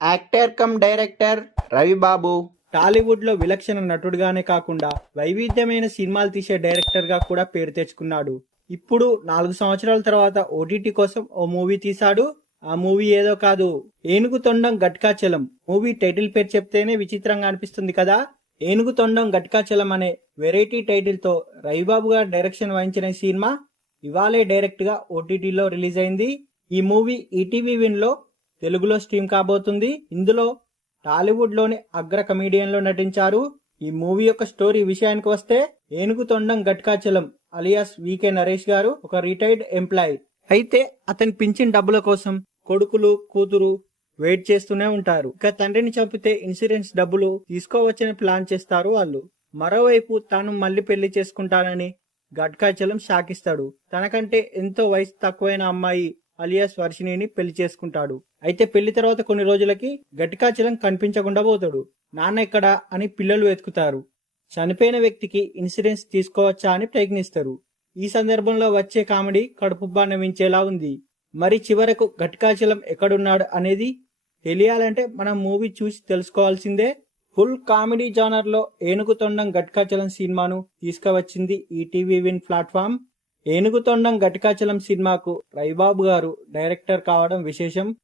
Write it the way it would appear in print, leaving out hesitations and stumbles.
Actor come director Ravibabu Tollywood లో విలక్షణ నటుడుగానే కాకుండా వైవిధ్యమైన సినిమాలు తీసే డైరెక్టర్ గా కూడా పేరు తెచ్చుకున్నాడు. ఇప్పుడు 4 సంవత్సరాల తర్వాత ఓటీటీ కోసం ఓ మూవీ తీశాడు. ఆ మూవీ ఏదో కాదు, ఏనుగు తొండం గట్కాచలం. మూవీ టైటిల్ పేరు చెప్తేనే విచిత్రంగా అనిపిస్తుంది కదా. ఏనుగు తొండం గట్కాచలం అనే వెరైటీ టైటిల్ తో రవిబాబు గారు డైరెక్షన్ వహించిన ఈ సినిమా ఇవాళే డైరెక్ట్ గా ఓటీటీలో రిలీజ్ అయింది. ఈ మూవీ ఈటీవీ విన్ లో తెలుగులో స్ట్రీమ్ కాబోతుంది. ఇందులో టాలీవుడ్ లోని అగ్ర కమీడియన్లు నటించారు. ఈ మూవీ యొక్క స్టోరీ విషయానికి వస్తే, ఏనుగు తొండం గట్కాచలం అలియాస్ వికే నరేష్ గారు ఒక రిటైర్డ్ ఎంప్లాయీ. అయితే అతని పింఛన్ డబ్బుల కోసం కొడుకులు కూతురు వెయిట్ చేస్తూనే ఉంటారు. ఇక తండ్రిని చంపితే ఇన్సూరెన్స్ డబ్బులు తీసుకోవచ్చని ప్లాన్ చేస్తారు వాళ్ళు. మరోవైపు తాను మళ్ళీ పెళ్లి చేసుకుంటానని గట్కాచలం షాకిస్తాడు. తనకంటే ఎంతో వయసు తక్కువైన అమ్మాయి అలియాస్ వర్షిణిని పెళ్లి చేసుకుంటాడు. అయితే పెళ్లి తర్వాత కొన్ని రోజులకి గట్కాచలం కనిపించకుండా పోతాడు. నాన్న ఎక్కడా అని పిల్లలు వెతుకుతారు. చనిపోయిన వ్యక్తికి ఇన్సూరెన్స్ తీసుకోవచ్చా అని ప్రయత్నిస్తారు. ఈ సందర్భంలో వచ్చే కామెడీ కడుపుబ్బా నవ్వించేలా ఉంది. మరి చివరకు గట్కాచలం ఎక్కడున్నాడు అనేది తెలియాలంటే మనం మూవీ చూసి తెలుసుకోవాల్సిందే. ఫుల్ కామెడీ జానర్ లో ఏనుగు తొండం గట్కాచలం సినిమాను తీసుకువచ్చింది ఈటీవీ విన్ ప్లాట్ఫామ్. ఏనుగు తొండం గట్కాచలం సినిమాకు రవిబాబు గారు డైరెక్టర్ కావడం విశేషం.